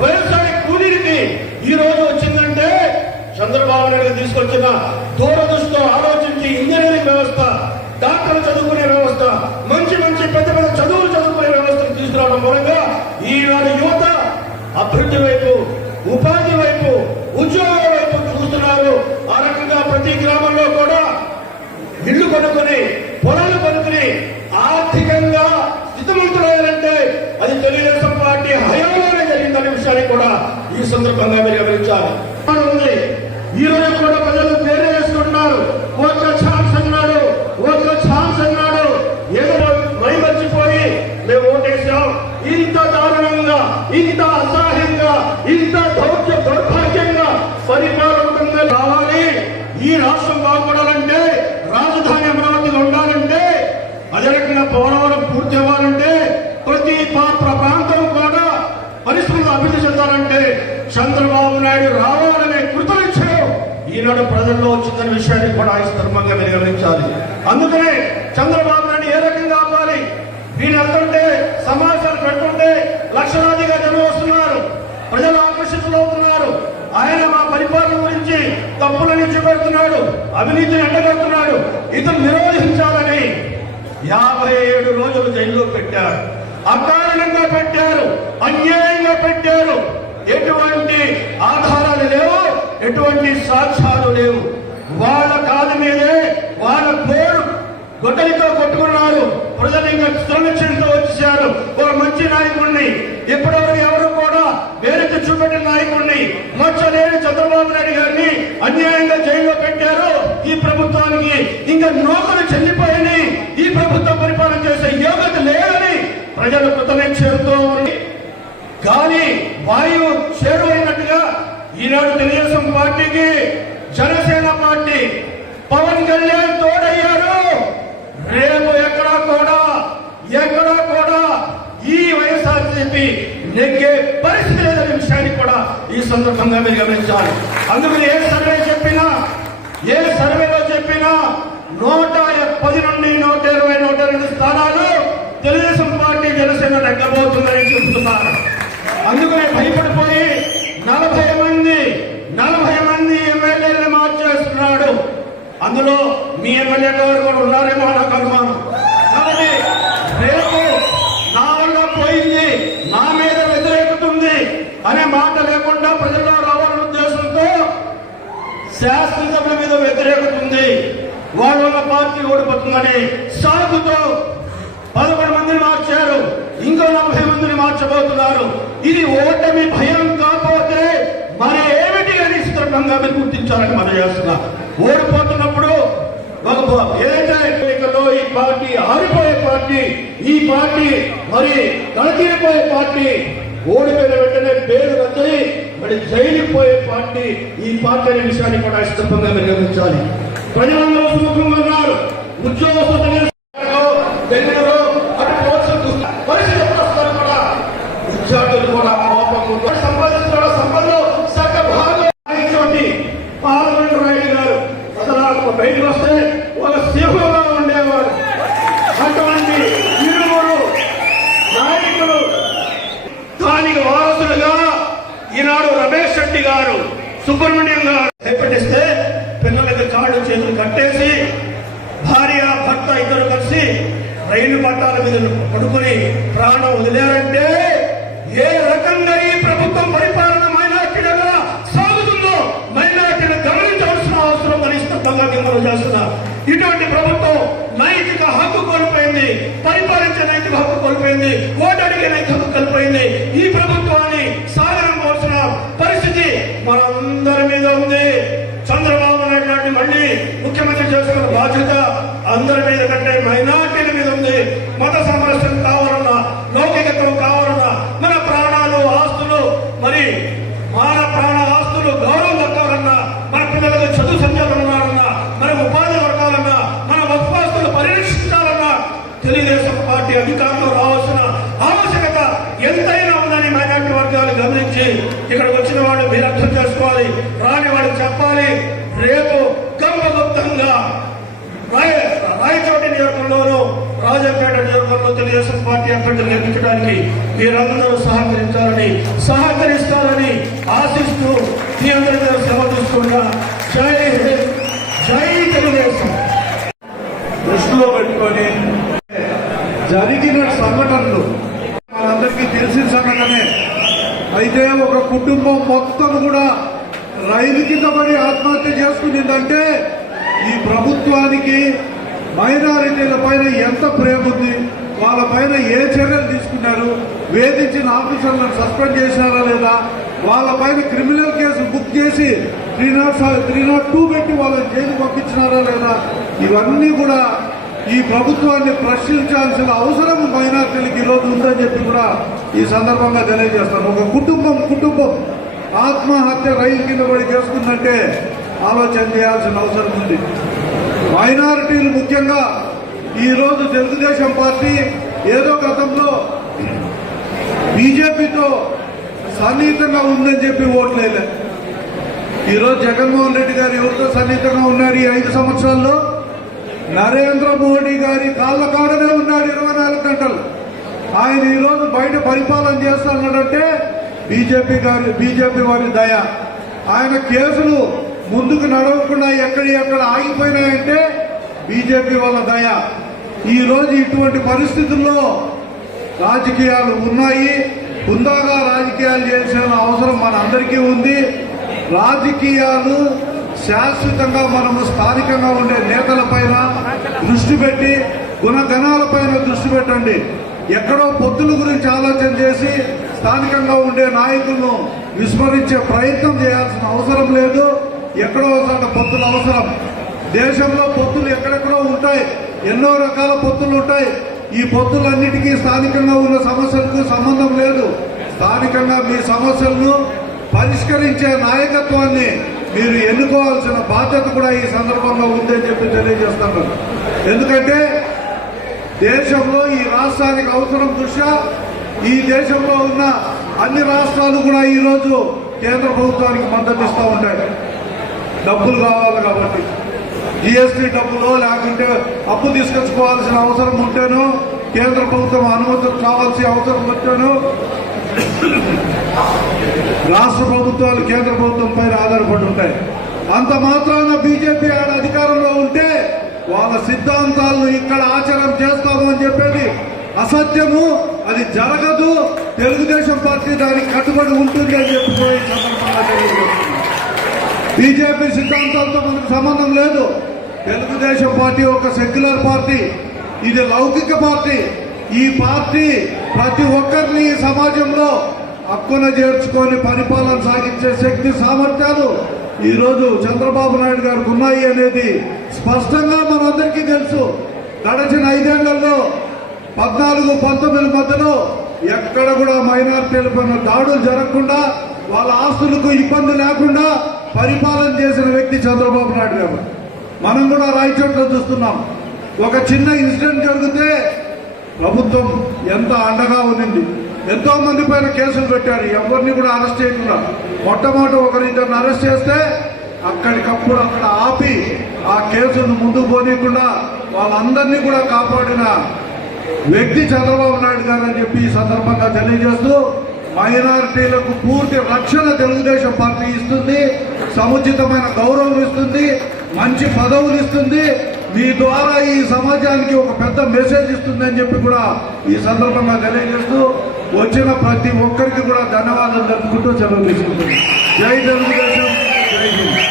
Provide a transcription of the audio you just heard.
వ్యవసాయ కూలీలకి ఈ రోజు వచ్చిందంటే చంద్రబాబు నాయుడు తీసుకొచ్చిన దూరదృష్టితో ఆలోచించి ఇంజనీరింగ్ వ్యవస్థ డాక్టర్లు చదువుకునే వ్యవస్థ మంచి మంచి పెద్ద పెద్ద చదువులు చదువుకునే వ్యవస్థను తీసుకురావడం మూలంగా ఈనాడు యువత అభివృద్ధి వైపు ఉపాధి వైపు ఉద్యోగాల వైపు చూస్తున్నారు ఆ రకంగా ప్రతి గ్రామంలో కూడా ఇల్లు కొనుక్కొని పొలాలు కొనుక్కొని ఆర్థికంగా స్థితిమంతులయ్యారంటే అది తెలుగుదేశం పార్టీ హయాంలోనే జరిగిందనే విషయాన్ని కూడా ఈ సందర్భంగా మీరు గమనించాలి ఉంది ఈ రోజు కూడా ప్రజలు పేరు వేసుకుంటున్నారు ఒక్క ఛాన్స్ అన్నాడు ఒక్క ఛాన్స్ అన్నాడు ఏదో మై మర్చిపోయి మేము ఓటేసాం ఇంత దారుణంగా ఇంత అసహ్యంగా ఇంత దౌర్య దౌర్భాగ్యంగా పరిపాలన ఉంటుందని రావాలి ఈ రాష్ట్రం బాగుపడాలంటే రాజధాని అమరావతిలో ఉండాలంటే అదే రకంగా పోలవరం పూర్తి అవ్వాలంటే ప్రతి పాత్ర ప్రాంతం కూడా పరిశ్రమలు అభివృద్ధి చెందాలంటే చంద్రబాబు నాయుడు రావాలనే కృతనిశ్చయం ఈనాడు ప్రజల్లో వచ్చిందనే విషయాన్ని కూడా ఈ ధర్మంగా మీరు గమనించాలి. అందుకనే చంద్రబాబు నాయుడు ఏ రకంగా అవ్వాలి వీళ్ళు వెళ్తుంటే సమావేశాలు పెడుతుంటే లక్షలాదిగా జనం వస్తున్నారు ప్రజలు ఆకర్షితులవుతున్నారు ఆయన మా పరిపాలన గురించి తప్పులని చూపెడుతున్నాడు అవినీతిని అడ్డగడుతున్నాడు ఇతను నిరోధించాలని యాభై ఏడు రోజులు జైల్లో పెట్టారు. అకారణంగా పెట్టారు అన్యాయంగా పెట్టారు. ఎటువంటి ఆధారాలు లేవు ఎటువంటి సాక్ష్యాలు లేవు. వాళ్ళ కాదు మీదే వాళ్ళ పేరు గొడ్డలితో కొట్టుకున్నారు. ప్రజలు ఇంకా స్థిరనిశ్చయంతో వచ్చేసారు ఒక మంచి నాయకుడిని. ఇప్పటివరకు ఎవరు కూడా వేరెత్తి చూపెట్టిన నాయకుడిని. మచ్చలేని చంద్రబాబు నాయుడు గారిని అన్యాయంగా ఈ ప్రభుత్వానికి ఇంకా నోకలు చెల్లిపోయని ఈ ప్రభుత్వం పరిపాలన చేసే యోగ్యత లేదని ప్రజలు కృతనిశ్చయంతో చేరుతూ గాలి వాయువు చేరువైనట్టుగా ఈనాడు తెలుగుదేశం పార్టీకి జనసేన పార్టీ పవన్ కళ్యాణ్ తోడయ్యారు. రేపు ఎక్కడా కూడా ఎక్కడా కూడా ఈ వైఎస్ఆర్సీపీ నెగ్గే పరిస్థితి లేదనే విషయాన్ని కూడా ఈ సందర్భంగా మీరు గమనించాలి. అందుకని ఏ సర్వే ఏ సర్వేలో చెప్పినా నూట పది నుండి నూట ఇరవై నూట రెండు స్థానాలు తెలుగుదేశం పార్టీ జనసేన తగ్గబోతుందని చెబుతున్నారు. అందుకనే భయపడిపోయి నలభై మంది నలభై మంది ఎమ్మెల్యేలను మార్చేస్తున్నాడు. అందులో మీ ఎమ్మెల్యే గారు కూడా ఉన్నారేమో నాకు అనుమానం. కాబట్టి రేపు నా వల్ల పోయింది నా మీద వ్యతిరేకతుంది అనే మాట లేకుండా ప్రజల్లో రావాలనే ఉద్దేశంతో శాసనసభల మీద వ్యతిరేకత ఉంది వాళ్ళ వల్ల పార్టీ ఓడిపోతుందని సాగుతో పదకొండు మందిని మార్చారు. ఇంకో నలభై మందిని మార్చబోతున్నారు. ఇది ఓటమి భయం కాకపోతే మరి ఏమిటి అని సందర్భంగా మీరు గుర్తించాలని మనం చేస్తున్నా. ఓడిపోతున్నప్పుడు ఒక ఏదైతే ఎన్నికల్లో ఈ పార్టీ ఆరిపోయే పార్టీ ఈ పార్టీ మరి కడతీరిపోయే పార్టీ ఓడిపోయిన వెంటనే పేరు రద్దయి మరి జైలుకి పోయే పార్టీ ఈ పార్టీ అనే విషయాన్ని కూడా ఈ నిర్వహించాలి. మీరు గమనించాలి ప్రజలందరూ సుముఖంగా ఉన్నారు. ఉద్యోగస్తులు సుబ్రహ్మణ్యం గారు చేపట్టిస్తే పిల్లలకి కాళ్ళు చేతులు కట్టేసి భార్య భర్త ఇద్దరు కలిసి రైలు పట్టాల మీద పడుకొని ప్రాణం వదిలేరంటే ఏ రకంగా ఈ ప్రభుత్వం పరిపాలన మైనార్టీలుగా సాగుతుందో మైనార్టీలు గమనించవలసిన అవసరం అని స్పష్టంగా విమర్శ చేస్తున్నా. ఇటువంటి ప్రభుత్వం నైతిక హక్కు కోల్పోయింది పరిపాలించే నైతిక హక్కు కోల్పోయింది ఓటడిగే నైతిక హక్కు కోల్పోయింది. ఈ ప్రభుత్వాన్ని సాగనంపోవాల్సిన పరిస్థితి మనం మీద ఉంది చంద్రబాబు నాయుడు గారిని మళ్ళీ ముఖ్యమంత్రి చేసుకున్న బాధ్యత అందరి మీద కంటే మైనార్టీల మీద ఉంది. మత సమరస్యం కావాలన్నా లౌకికత్వం కావాలన్నా మన ప్రాణాలు ఆస్తులు మరి మాన ప్రాణ ఆస్తులు గౌరవం దక్కాలన్నా మన పిల్లలకు చదువు సంచాలన్నా మన ఉపాధి వర్గాలన్నా మన వక్ఫాస్తులు పరిరక్షించాలన్నా తెలుగుదేశం పార్టీ అధికారంలో రావాల్సిన ఆవశ్యకత ఎంతైనా ఉందని మైనార్టీ వర్గాలు గమనించి ఇక్కడికి వచ్చిన వాళ్ళు మీరు అర్థం చేసుకోవాలి రాని వాళ్ళు చెప్పాలి. రేపు గంపగుప్తంగా రాయచోటి నియోజకవర్గంలోను రాజంపేట నియోజకవర్గంలో తెలుగుదేశం పార్టీ అభ్యర్థులు గెలిపించడానికి మీరందరూ సహకరించాలని సహకరిస్తారని ఆశిస్తూ మీ అందరి మీద శ్రమ తీసుకున్నా జై హింద్ జై తెలుగుదేశం. దృష్టిలో పెట్టుకొని జరిగిన సంఘటనలు మనందరికీ తెలిసిన సంఘటనే. అయితే ఒక కుటుంబం మొత్తం కూడా రైలు కింద పడి ఆత్మహత్య చేసుకునిందంటే ఈ ప్రభుత్వానికి మైనారిటీల పైన ఎంత ప్రేమ ఉంది? వాళ్ళ పైన ఏ చర్యలు తీసుకున్నారు? వేధించిన ఆఫీసర్లను సస్పెండ్ చేశారా లేదా? వాళ్ళ పైన క్రిమినల్ కేసు బుక్ చేసి three nought three nought two పెట్టి వాళ్ళని జైలు పంపించినారా లేదా? ఇవన్నీ కూడా ఈ ప్రభుత్వాన్ని ప్రశ్నించాల్సిన అవసరం మైనార్టీలకు ఈరోజు ఉందని చెప్పి కూడా ఈ సందర్భంగా తెలియజేస్తాను. ఒక కుటుంబం కుటుంబం ఆత్మహత్య రైలు కింద పడి చేసుకుందంటే ఆలోచన చేయాల్సిన అవసరం ఉంది. మైనారిటీలు ముఖ్యంగా ఈరోజు తెలుగుదేశం పార్టీ ఏదో గతంలో బీజేపీతో సన్నిహితంగా ఉందని చెప్పి ఓట్లేలే ఈరోజు జగన్మోహన్ రెడ్డి గారు ఎవరితో సన్నిహితంగా ఉన్నారు ఈ ఐదు సంవత్సరాల్లో? నరేంద్ర మోడీ గారి కాళ్ళ కాడనే ఉన్నాడు ఇరవై నాలుగు గంటలు. ఆయన ఈరోజు బయట పరిపాలన చేస్తున్నాడంటే బీజేపీ గారి బీజేపీ వారి దయ. ఆయన కేసులు ముందుకు నడవకుండా ఎక్కడి ఎక్కడ ఆగిపోయినాయంటే బీజేపీ వాళ్ళ దయ. ఈరోజు ఇటువంటి పరిస్థితుల్లో రాజకీయాలు ఉన్నాయి. హుందాగా రాజకీయాలు చేసిన అవసరం మన అందరికీ ఉంది. రాజకీయాలు శాశ్వతంగా మనము స్థానికంగా ఉండే నేతల పైన దృష్టి పెట్టి గుణగణాల పైన దృష్టి పెట్టండి. ఎక్కడో పొత్తుల గురించి ఆలోచన చేసి స్థానికంగా ఉండే నాయకులను విస్మరించే ప్రయత్నం చేయాల్సిన అవసరం లేదు. ఎక్కడో చోట పొత్తులు అవసరం. దేశంలో పొత్తులు ఎక్కడెక్కడో ఉంటాయి. ఎన్నో రకాల పొత్తులు ఉంటాయి. ఈ పొత్తులన్నిటికీ స్థానికంగా ఉన్న సమస్యలకు సంబంధం లేదు. స్థానికంగా మీ సమస్యలను పరిష్కరించే నాయకత్వాన్ని మీరు ఎన్నుకోవాల్సిన బాధ్యత కూడా ఈ సందర్భంలో ఉందని చెప్పి తెలియజేస్తాను. ఎందుకంటే దేశంలో ఈ రాష్ట్రానికి అవసరం దృష్ట్యా ఈ దేశంలో ఉన్న అన్ని రాష్ట్రాలు కూడా ఈ రోజు కేంద్ర ప్రభుత్వానికి మద్దతు ఇస్తూ ఉంటాయి. డబ్బులు కావాలి కాబట్టి. జిఎస్టీ డబ్బులు లేకుంటే అప్పు తీసుకొచ్చుకోవాల్సిన అవసరం ఉంటేను కేంద్ర ప్రభుత్వం అనుమతులు కావాల్సిన అవసరం ఉంటేను రాష్ట్ర ప్రభుత్వాలు కేంద్ర ప్రభుత్వం పైన ఆధారపడి ఉంటాయి. అంత మాత్రాన బీజేపీ ఆడ అధికారంలో ఉంటే వాళ్ళ సిద్ధాంతాలను ఇక్కడ ఆచరణ చేస్తాము అని చెప్పేది అసత్యము అది జరగదు. తెలుగుదేశం పార్టీ దానికి కట్టుబడి ఉంటుంది అని చెప్పి కూడా ఈ సందర్భంగా తెలియజేస్తున్నాను బీజేపీ సిద్ధాంతాలతో మనకు సంబంధం లేదు. తెలుగుదేశం పార్టీ ఒక సెక్యులర్ పార్టీ. ఇది లౌకిక పార్టీ. ఈ పార్టీ ప్రతి ఒక్కరిని ఈ సమాజంలో హక్కున చేర్చుకొని పరిపాలన సాగించే శక్తి సామర్థ్యాలు ఈరోజు చంద్రబాబు నాయుడు గారికి ఉన్నాయి అనేది స్పష్టంగా మనందరికీ తెలుసు. గడచిన ఐదేళ్ళలో పద్నాలుగు పంతొమ్మిది మధ్యలో ఎక్కడ కూడా మైనార్టీలపైన దాడులు జరగకుండా వాళ్ళ ఆస్తులకు ఇబ్బంది లేకుండా పరిపాలన చేసిన వ్యక్తి చంద్రబాబు నాయుడు గారు. మనం కూడా రాయచోట్లో చూస్తున్నాం. ఒక చిన్న ఇన్సిడెంట్ జరిగితే ప్రభుత్వం ఎంత అండగా ఉండింది ఎంతో మంది పైన కేసులు పెట్టారు. ఎవరిని కూడా అరెస్ట్ చేయకుండా మొట్టమొదటి ఒకరిద్దరిని అరెస్ట్ చేస్తే అక్కడికప్పుడు అక్కడ ఆపి ఆ కేసును ముందుకు పోనీయకుండా వాళ్ళందరినీ కూడా కాపాడిన వ్యక్తి చంద్రబాబు నాయుడు గారు అని చెప్పి ఈ సందర్భంగా తెలియజేస్తూ మైనారిటీలకు పూర్తి రక్షణ తెలుగుదేశం పార్టీ ఇస్తుంది. సముచితమైన గౌరవం ఇస్తుంది మంచి పదవులు ఇస్తుంది. మీ ద్వారా ఈ సమాజానికి ఒక పెద్ద మెసేజ్ ఇస్తుంది అని చెప్పి కూడా ఈ సందర్భంగా తెలియజేస్తూ వచ్చిన ప్రతి ఒక్కరికి కూడా ధన్యవాదాలు జరుపుకుంటూ సెలవు తీసుకుంటుంది జై తెలుగుదేశం జై హింద్.